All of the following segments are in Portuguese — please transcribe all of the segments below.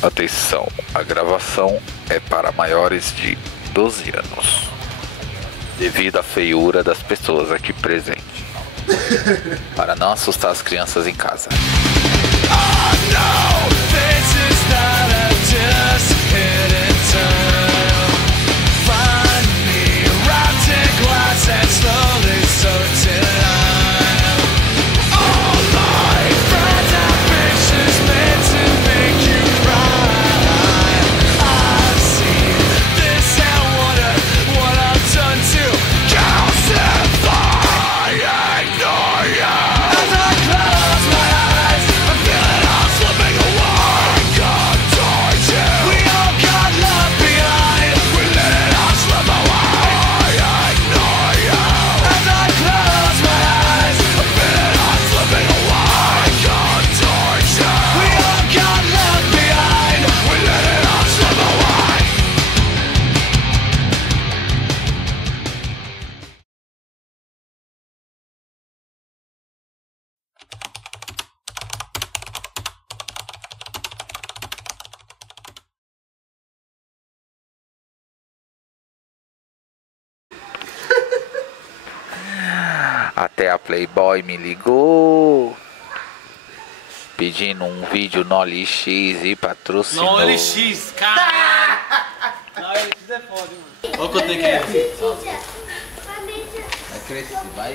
Atenção, a gravação é para maiores de 12 anos, devido à feiura das pessoas aqui presentes, para não assustar as crianças em casa. Oh, no, this is not a just hidden turn. Find me wrapped in glass and slowly so till all my friends have pictures made to make you cry. I've seen this and wondered what I've done to calcify. Ignore you. As I close my eyes, I feel it all slipping away. God towards you. We all got love behind. We let it all slip away. I ignore you. As I close my eyes, I feel it all slipping away. God towards you. We all got love behind. We let it all slip away. Até a Playboy me ligou pedindo um vídeo no OLX e patrocinou. No OLX, caralho! No OLX é foda, mano. Olha o que eu tenho aqui. Vai crescer, vai.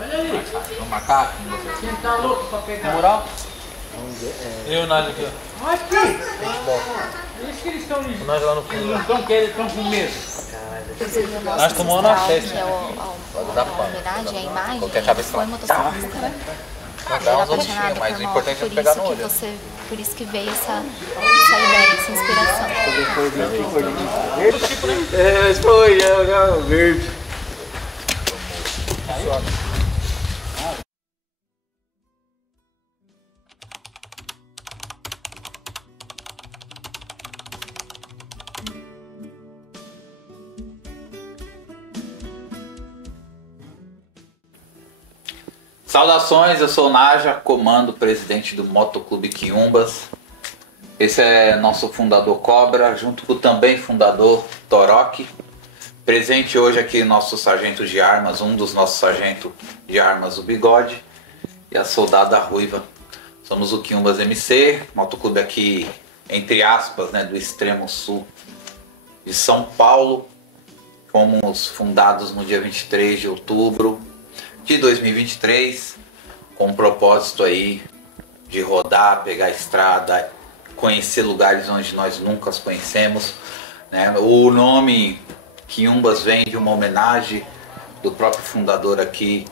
Olha aí. No macaco, Quem tá louco pra pegar? moral? Eu e o Nádio aqui, ó. Aqui! Isso que eles estão ali. Nós lá no fundo. Eles não estão querendo, eles estão com medo. Nós tomamos uma festa. Que é a homenagem, a imagem, Qualquer cabeça. foi motociclista, né? Ele era apaixonado por moto, por isso que você, por isso que veio essa ideia, essa inspiração. É, foi, é verde. Saudações, eu sou o Naja, comando presidente do Motoclube Quiumbas. Esse é nosso fundador Cobra, junto com o também fundador Torok. Presente hoje aqui nosso sargento de armas, um dos nossos sargentos de armas, o Bigode, e a soldada Ruiva. Somos o Quiumbas MC, motoclube aqui, entre aspas, né, do extremo sul de São Paulo. Fomos fundados no dia 23 de outubro de 2023, com um propósito aí de rodar, pegar a estrada, conhecer lugares onde nós nunca os conhecemos, né? O nome Quiumbas vem de uma homenagem do próprio fundador aqui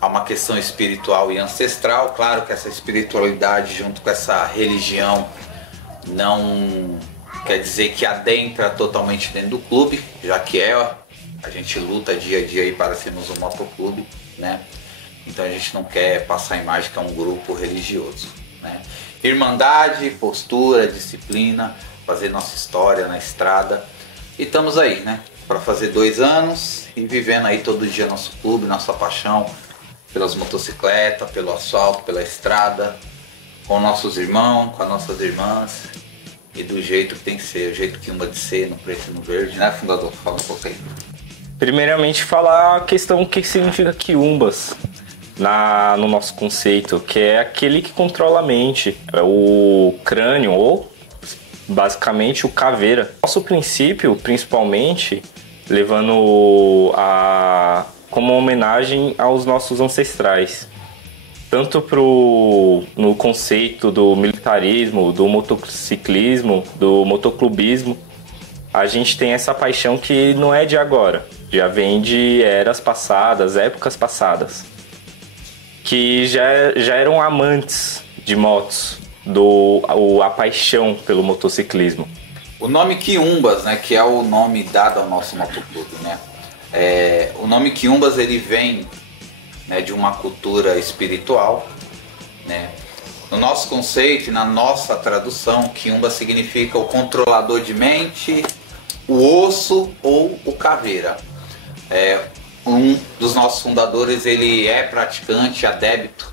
a uma questão espiritual e ancestral. Claro que essa espiritualidade junto com essa religião não quer dizer que adentra totalmente dentro do clube, já que a gente luta dia a dia aí para sermos um motoclube, né? Então a gente não quer passar a imagem que é um grupo religioso, né? Irmandade, postura, disciplina, fazer nossa história na estrada. E estamos aí, né? Para fazer 2 anos e vivendo aí todo dia nosso clube, nossa paixão pelas motocicletas, pelo asfalto, pela estrada, com nossos irmãos, com as nossas irmãs e do jeito que tem que ser, o jeito que uma de ser, no preto e no verde, né, fundador? Fala um pouco aí. Primeiramente, falar a questão que significa Quiumbas no nosso conceito, que é aquele que controla a mente, é o crânio ou basicamente o caveira. Nosso princípio, principalmente, levando como homenagem aos nossos ancestrais, tanto no conceito do militarismo, do motociclismo, do motoclubismo. A gente tem essa paixão que não é de agora, já vem de eras passadas, épocas passadas, que já eram amantes de motos, a paixão pelo motociclismo. O nome Quiumbas, né, que é o nome dado ao nosso motoclube, né? O nome Quiumbas ele vem, né, de uma cultura espiritual, né? No nosso conceito e na nossa tradução, Quiumba significa o controlador de mente, o osso ou o caveira. Um dos nossos fundadores ele é praticante, adepto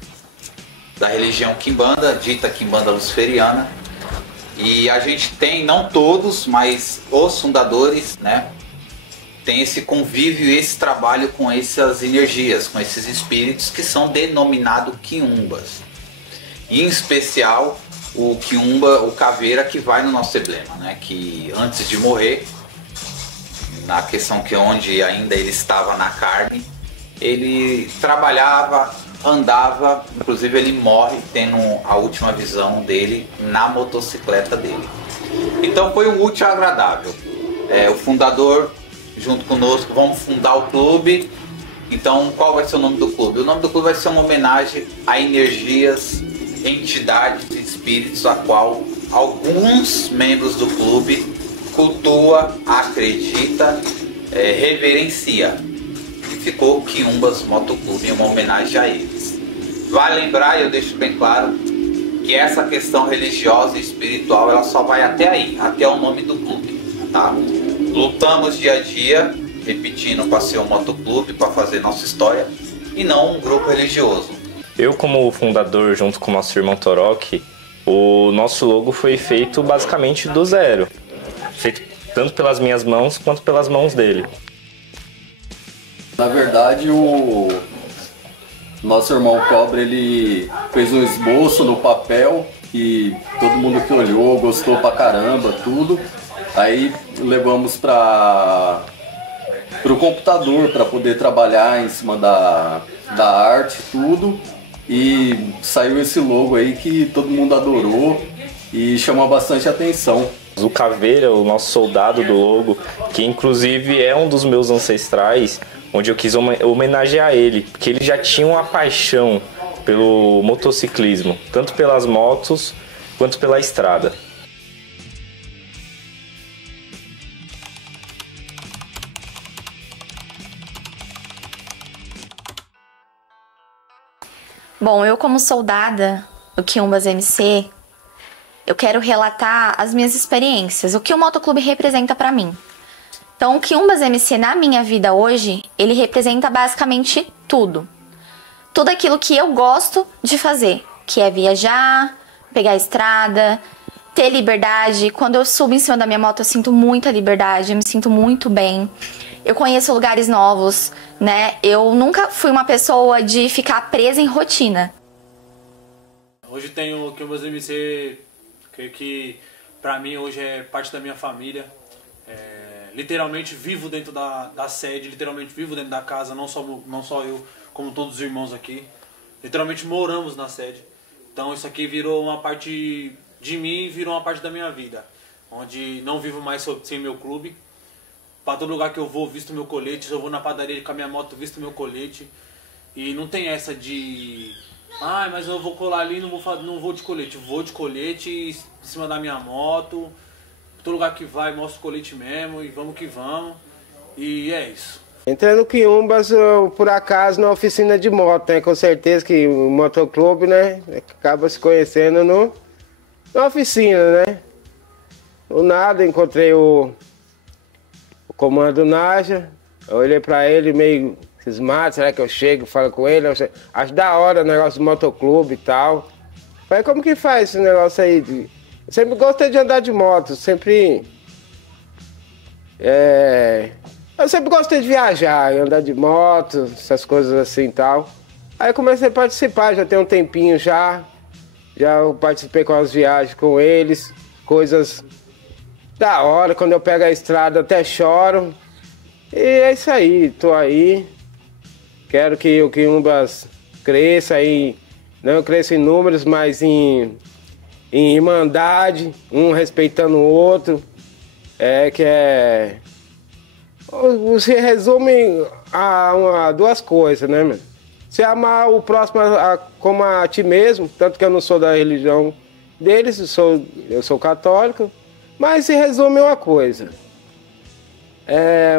da religião Quimbanda, dita Quimbanda Luciferiana. E a gente tem, não todos, mas os fundadores, né, tem esse convívio e esse trabalho com essas energias, com esses espíritos que são denominados quiumbas. E, em especial o quiumba, o caveira, que vai no nosso emblema, né, que antes de morrer, na questão que onde ainda ele estava na carne, ele trabalhava, andava, inclusive ele morre tendo a última visão dele na motocicleta dele. Então foi um útil agradável. O fundador, junto conosco, vamos fundar o clube. Então qual vai ser o nome do clube? O nome do clube vai ser uma homenagem a energias, entidades e espíritos a qual alguns membros do clube cultua, acredita, reverencia. Ficou Quiumbas Motoclube em uma homenagem a eles. Vale lembrar, e eu deixo bem claro, que essa questão religiosa e espiritual ela só vai até aí, até o nome do clube, tá? Lutamos dia a dia, repetindo, para ser um motoclube, para fazer nossa história, e não um grupo religioso. Eu, como fundador, junto com o nosso irmão Torok, o nosso logo foi feito basicamente do zero. Feito tanto pelas minhas mãos quanto pelas mãos dele. Na verdade, o nosso irmão Cobra, ele fez um esboço no papel e todo mundo que olhou gostou pra caramba, tudo. Aí levamos para o computador para poder trabalhar em cima da arte, tudo. E saiu esse logo aí que todo mundo adorou e chamou bastante atenção. O Caveira, o nosso soldado do logo, que inclusive é um dos meus ancestrais, onde eu quis homenagear ele, porque ele já tinha uma paixão pelo motociclismo, tanto pelas motos quanto pela estrada. Bom, eu como soldada do Quiumbas MC, eu quero relatar as minhas experiências, o que o motoclube representa pra mim. Então, o Quiumbas MC na minha vida hoje, ele representa basicamente tudo. Tudo aquilo que eu gosto de fazer, que é viajar, pegar a estrada, ter liberdade. Quando eu subo em cima da minha moto, eu sinto muita liberdade, eu me sinto muito bem. Eu conheço lugares novos, né? Eu nunca fui uma pessoa de ficar presa em rotina. Hoje tenho o Quiumbas MC, que pra mim hoje é parte da minha família. Literalmente vivo dentro da sede, literalmente vivo dentro da casa, não só eu, como todos os irmãos aqui. Literalmente moramos na sede. Então isso aqui virou uma parte de mim, virou uma parte da minha vida. Onde não vivo mais sem meu clube. Para todo lugar que eu vou, visto meu colete. Se eu vou na padaria com a minha moto, visto meu colete. E não tem essa de... Ah, mas eu vou colar ali e não vou de colete. Vou de colete em cima da minha moto. Todo lugar que vai, mostra o colete mesmo e vamos que vamos. E é isso. Entrei no Quiumbas, por acaso, na oficina de moto, né? Com certeza que o motoclube, né? Acaba se conhecendo na oficina, né? Do nada, encontrei o comando Naja. Eu olhei pra ele meio cismado, será que eu chego, falo com ele? Acho da hora o negócio do motoclube e tal. Falei, como que faz esse negócio aí? Eu sempre gostei de andar de moto, sempre... Eu sempre gostei de viajar, andar de moto, essas coisas assim e tal. Aí eu comecei a participar, já tem um tempinho já. Já eu participei com as viagens com eles, coisas da hora. Quando eu pego a estrada eu até choro. E é isso aí, tô aí. Quero que o Quiumbas cresça aí, não cresça em números, mas em irmandade, um respeitando o outro. Se resume a duas coisas, né, mano? Você amar o próximo como a ti mesmo, tanto que eu não sou da religião deles, eu sou católico, mas se resume uma coisa.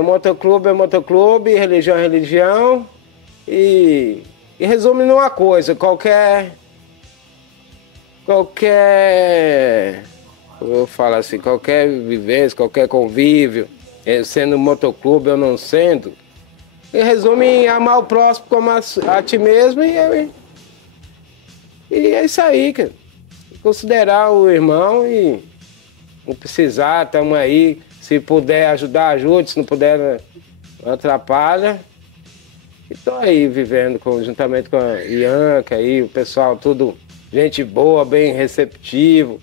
Motoclube é motoclube, religião é religião, e resume numa coisa, qualquer eu falo assim, qualquer vivência, qualquer convívio, sendo motoclube ou não sendo, resume em amar o próximo como a ti mesmo E é isso aí, cara. Considerar o irmão e não precisar, estamos aí. Se puder ajudar, ajude. Se não puder, não atrapalha. E tô aí vivendo juntamente com a Ianca aí, o pessoal tudo gente boa, bem receptivo,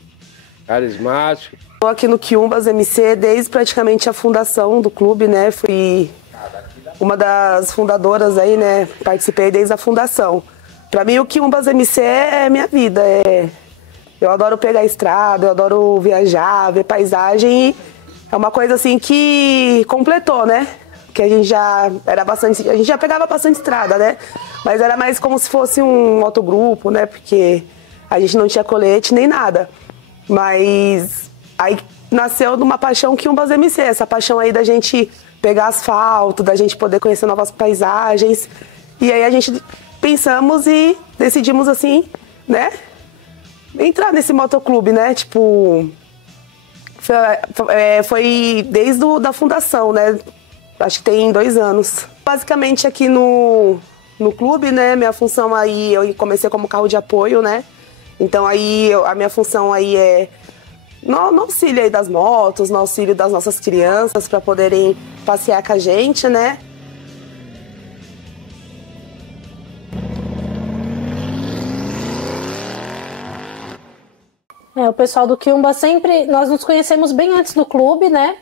carismático. Estou aqui no Quiumbas MC desde praticamente a fundação do clube, né? Fui uma das fundadoras aí, né? Participei desde a fundação. Para mim o Quiumbas MC é minha vida. Eu adoro pegar a estrada, eu adoro viajar, ver paisagem. E é uma coisa assim que completou, né? Que a gente já pegava bastante estrada, né? Mas era mais como se fosse um motogrupo, né? Porque a gente não tinha colete nem nada. Mas aí nasceu de uma paixão Quiumbas MC, essa paixão aí da gente pegar asfalto, da gente poder conhecer novas paisagens. E aí a gente pensamos e decidimos assim, né? Entrar nesse motoclube, né? Tipo, foi desde a fundação, né? Acho que tem 2 anos. Basicamente aqui no clube, né, minha função aí, eu comecei como carro de apoio, né? Então aí a minha função aí é no auxílio aí das motos, no auxílio das nossas crianças para poderem passear com a gente, né? O pessoal do Quiumba nós nos conhecemos bem antes do clube, né?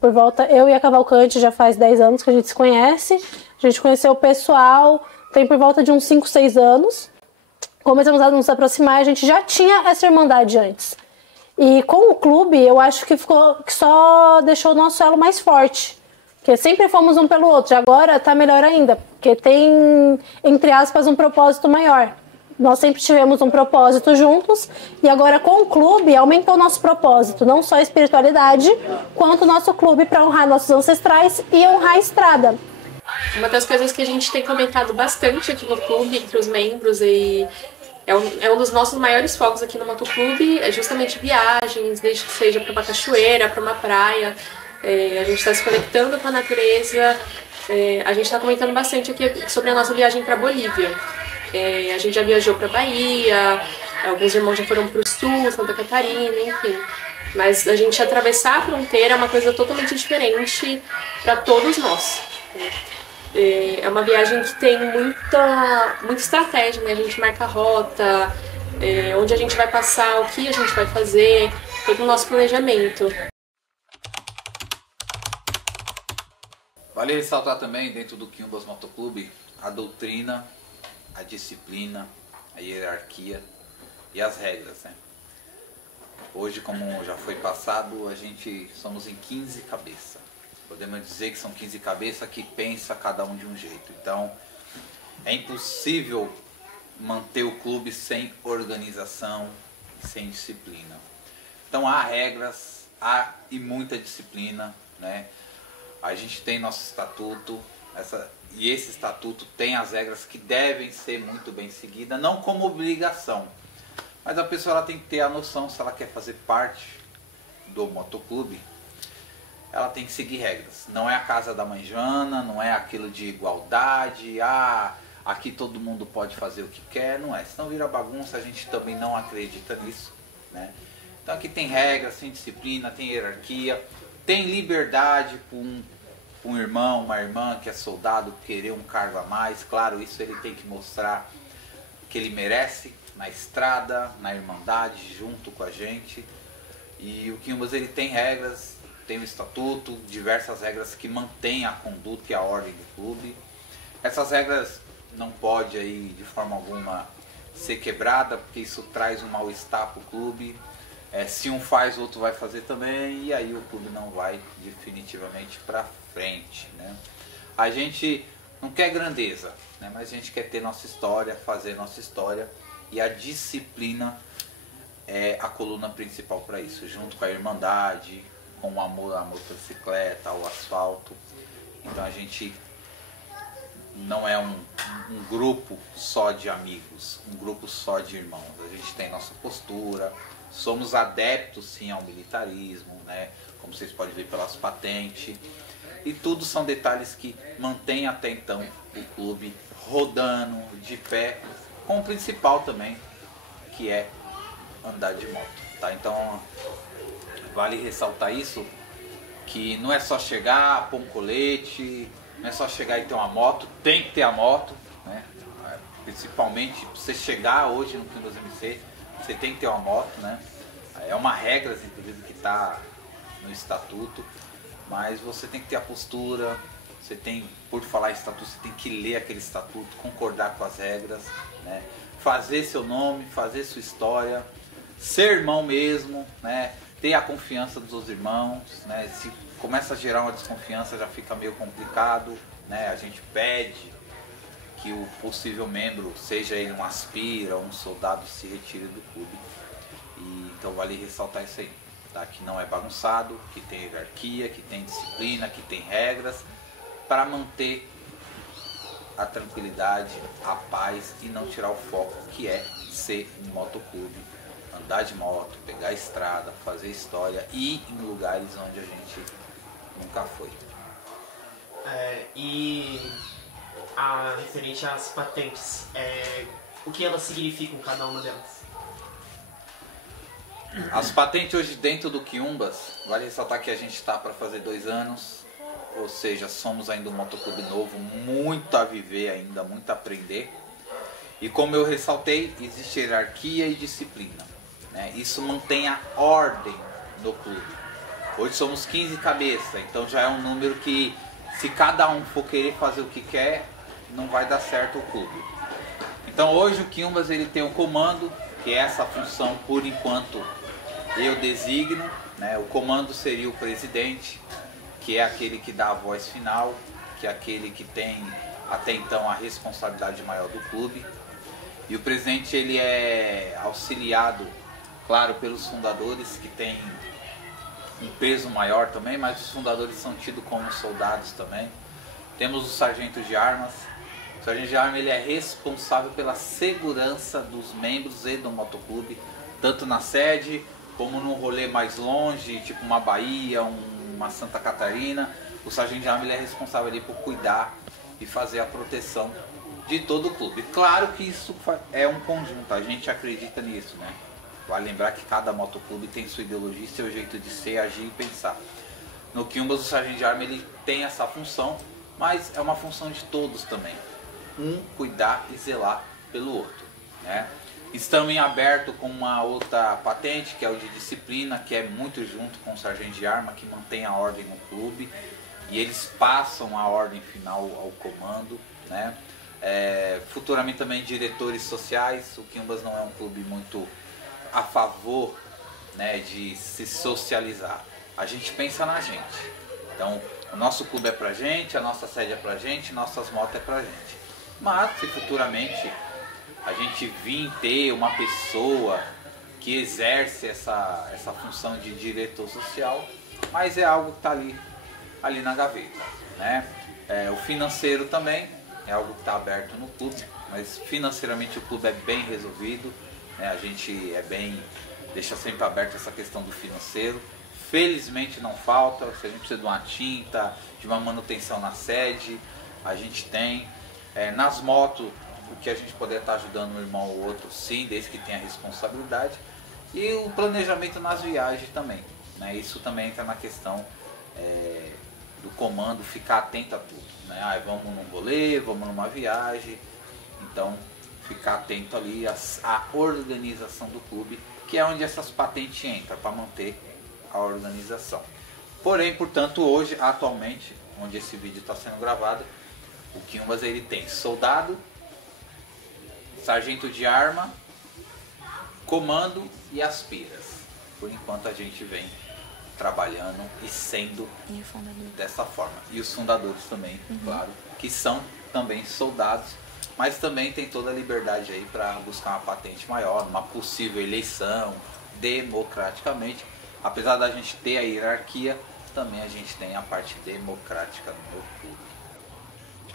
Por volta, eu e a Cavalcante já faz 10 anos que a gente se conhece. A gente conheceu o pessoal, tem por volta de uns 5, 6 anos. Começamos a nos aproximar, a gente já tinha essa irmandade antes. E com o clube, eu acho que só deixou o nosso elo mais forte. Porque sempre fomos um pelo outro, e agora tá melhor ainda, porque tem, entre aspas, um propósito maior. Nós sempre tivemos um propósito juntos e agora com o clube aumentou o nosso propósito, não só a espiritualidade, quanto o nosso clube para honrar nossos ancestrais e honrar a estrada. Uma das coisas que a gente tem comentado bastante aqui no clube, entre os membros, e é um dos nossos maiores focos aqui no motoclube, é justamente viagens, desde que seja para uma cachoeira, para uma praia. A gente está se conectando com a natureza, a gente está comentando bastante aqui sobre a nossa viagem para Bolívia. A gente já viajou para Bahia, alguns irmãos já foram para o sul, Santa Catarina, enfim. Mas a gente atravessar a fronteira é uma coisa totalmente diferente para todos nós. É uma viagem que tem muita estratégia, né? A gente marca a rota, onde a gente vai passar, o que a gente vai fazer, todo o nosso planejamento. Vale ressaltar também, dentro do Quiumbas Motoclube, a doutrina, a disciplina, a hierarquia e as regras, né? Hoje, como já foi passado, somos em 15 cabeças. Podemos dizer que são 15 cabeças que pensa cada um de um jeito. Então, é impossível manter o clube sem organização, sem disciplina. Então, há regras, e muita disciplina, né? A gente tem nosso estatuto, e esse estatuto tem as regras que devem ser muito bem seguidas, não como obrigação, mas a pessoa ela tem que ter a noção, se ela quer fazer parte do motoclube, ela tem que seguir regras. Não é a casa da mãe Joana, não é aquilo de igualdade, aqui todo mundo pode fazer o que quer, não é. Senão vira bagunça, a gente também não acredita nisso, né? Então aqui tem regras, tem disciplina, tem hierarquia, tem liberdade para um irmão, uma irmã que é soldado querer um cargo a mais. Claro, isso ele tem que mostrar que ele merece na estrada, na irmandade, junto com a gente. E o Quiumbas ele tem regras, tem um estatuto, diversas regras que mantêm a conduta e a ordem do clube. Essas regras não pode aí de forma alguma ser quebrada, porque isso traz um mal-estar para o clube. Se um faz, o outro vai fazer também, e aí o clube não vai definitivamente para frente, né? A gente não quer grandeza, né? Mas a gente quer ter nossa história, fazer nossa história, e a disciplina é a coluna principal para isso, junto com a irmandade, com o amor à motocicleta, ao asfalto. Então a gente não é um grupo só de amigos, um grupo só de irmãos. A gente tem nossa postura, somos adeptos sim ao militarismo, né? Como vocês podem ver pelas patentes. E tudo são detalhes que mantêm até então o clube rodando, de pé, com o principal também, que é andar de moto, tá? Então vale ressaltar isso, que não é só chegar, pôr um colete, não é só chegar e ter uma moto, tem que ter a moto, né? Principalmente pra você chegar hoje no Quiumbas MC, você tem que ter uma moto, né? É uma regra, inclusive, que está no estatuto, mas você tem que ter a postura, você tem, por falar em estatuto, você tem que ler aquele estatuto, concordar com as regras, né? Fazer seu nome, fazer sua história, ser irmão mesmo, né? Ter a confiança dos outros irmãos, né? Se começa a gerar uma desconfiança, já fica meio complicado, né? A gente pede que o possível membro, seja ele um aspira ou um soldado, se retire do clube. E, então vale ressaltar isso aí, tá? Que não é bagunçado, que tem hierarquia, que tem disciplina, que tem regras, para manter a tranquilidade, a paz e não tirar o foco, que é ser um motoclube, andar de moto, pegar a estrada, fazer história e ir em lugares onde a gente nunca foi. E referente às patentes, o que elas significam, cada uma delas? As patentes hoje dentro do Quiumbas, vale ressaltar que a gente está para fazer 2 anos, ou seja, somos ainda um motoclube novo, muito a viver ainda, muito a aprender. E como eu ressaltei, existe hierarquia e disciplina, né? Isso mantém a ordem no clube. Hoje somos 15 cabeças, então já é um número que, se cada um for querer fazer o que quer, não vai dar certo o clube. Então hoje o Quiumbas ele tem um comando, que é essa função por enquanto eu designo, né? O comando seria o presidente, que é aquele que dá a voz final, que é aquele que tem até então a responsabilidade maior do clube. E o presidente ele é auxiliado, claro, pelos fundadores, que tem um peso maior também, mas os fundadores são tidos como soldados também. Temos o sargento de armas. O sargento de armas ele é responsável pela segurança dos membros e do motoclube, tanto na sede como num rolê mais longe, tipo uma Bahia, uma Santa Catarina. O sargento de armas ele é responsável ali por cuidar e fazer a proteção de todo o clube. Claro que isso é um conjunto, a gente acredita nisso, né? Vale lembrar que cada motoclube tem sua ideologia, seu jeito de ser, agir e pensar. No Quiumbas o sargento de armas ele tem essa função, mas é uma função de todos também. Um cuidar e zelar pelo outro, né? Estamos em aberto com uma outra patente, que é o de disciplina, que é muito junto com o sargento de arma, que mantém a ordem no clube. E eles passam a ordem final ao comando, né? Futuramente também diretores sociais. O Quiumbas não é um clube muito a favor, né, de se socializar. A gente pensa na gente. Então, o nosso clube é pra gente, a nossa sede é pra gente, nossas motos é pra gente. Mas, se futuramente a gente vir ter uma pessoa que exerce essa função de diretor social, mas é algo que está ali na gaveta, né? O financeiro também é algo que está aberto no clube, mas financeiramente o clube é bem resolvido, né? A gente deixa sempre aberto essa questão do financeiro. Felizmente não falta, se a gente precisa de uma tinta, de uma manutenção na sede, a gente tem. Nas motos, o que a gente puder estar ajudando um irmão ou outro, sim, desde que tenha responsabilidade. E o planejamento nas viagens também, né? Isso também entra na questão do comando, ficar atento a tudo, né? Vamos num rolê, vamos numa viagem, então ficar atento ali à organização do clube, que é onde essas patentes entram, para manter a organização. Porém, portanto, hoje, atualmente, onde esse vídeo está sendo gravado, o Quiumbas ele tem soldado, sargento de arma, comando e aspiras. Por enquanto a gente vem trabalhando e sendo dessa forma. E os fundadores também, claro, que são também soldados, mas também tem toda a liberdade aí para buscar uma patente maior, uma possível eleição, democraticamente. Apesar da gente ter a hierarquia, também a gente tem a parte democrática no clube.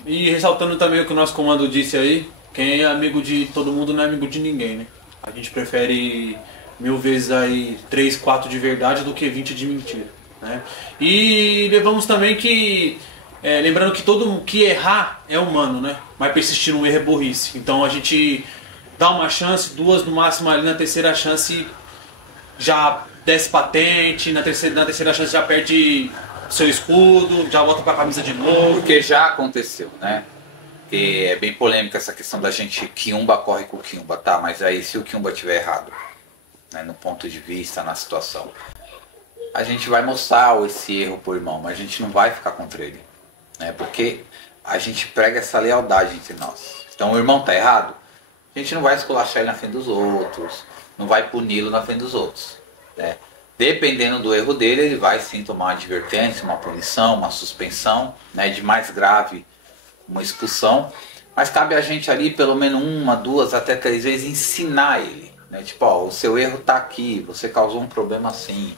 E ressaltando também o que o nosso comando disse aí, quem é amigo de todo mundo não é amigo de ninguém, né? A gente prefere 1000 vezes aí 3, 4 de verdade do que 20 de mentira, né? E levamos também que, lembrando que todo que errar é humano, né? Mas persistir no erro é burrice. Então a gente dá uma chance, 2 no máximo, ali na terceira chance já desce patente, na terceira chance já perde seu escudo, já volta pra camisa de novo. Porque já aconteceu, né? E é bem polêmica essa questão da gente, Quiumba corre com o Quiumba, tá? Mas aí se o Quiumba estiver errado, né, no ponto de vista, na situação, a gente vai mostrar esse erro pro irmão, mas a gente não vai ficar contra ele, né? Porque a gente prega essa lealdade entre nós. Então o irmão tá errado, a gente não vai esculachar ele na frente dos outros, não vai puni-lo na frente dos outros, né? Dependendo do erro dele, ele vai sim tomar uma advertência, uma punição, uma suspensão, né? De mais grave, uma expulsão, mas cabe a gente ali pelo menos 1, 2, até 3 vezes ensinar ele, né? Tipo, ó, o seu erro tá aqui, você causou um problema assim,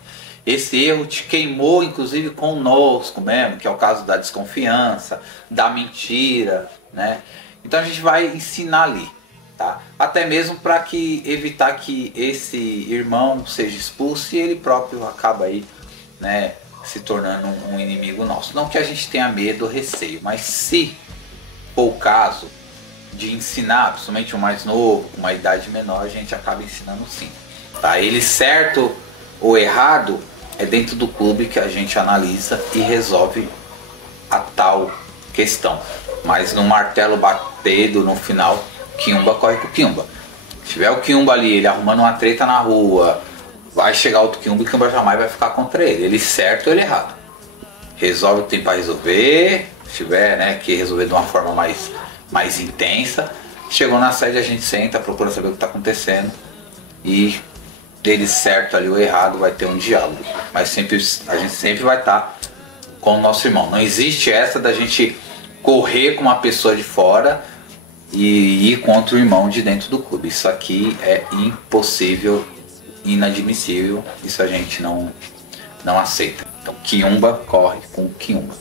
esse erro te queimou inclusive conosco mesmo, que é o caso da desconfiança, da mentira, né? Então a gente vai ensinar ali, tá? Até mesmo para que evitar que esse irmão seja expulso e ele próprio acaba aí, né, se tornando um inimigo nosso. Não que a gente tenha medo ou receio, mas se for o caso de ensinar, principalmente o mais novo, com uma idade menor, a gente acaba ensinando sim, tá? Ele certo ou errado é dentro do clube que a gente analisa e resolve a tal questão. Mas no martelo batido no final, Quiumba corre com o Quiumba. Se tiver o Quiumba ali, ele arrumando uma treta na rua, vai chegar outro Quiumba e o Quiumba jamais vai ficar contra ele. Ele certo ou ele errado. Resolve o que tem para resolver. Se tiver, né, que resolver de uma forma mais intensa. Chegou na sede, a gente senta, procura saber o que está acontecendo. E dele certo ali ou errado vai ter um diálogo. Mas sempre, a gente sempre vai estar com o nosso irmão. Não existe essa da gente correr com uma pessoa de fora e ir contra o irmão de dentro do clube. Isso aqui é impossível, inadmissível. Isso a gente não aceita. Então Quiumba corre com Quiumba.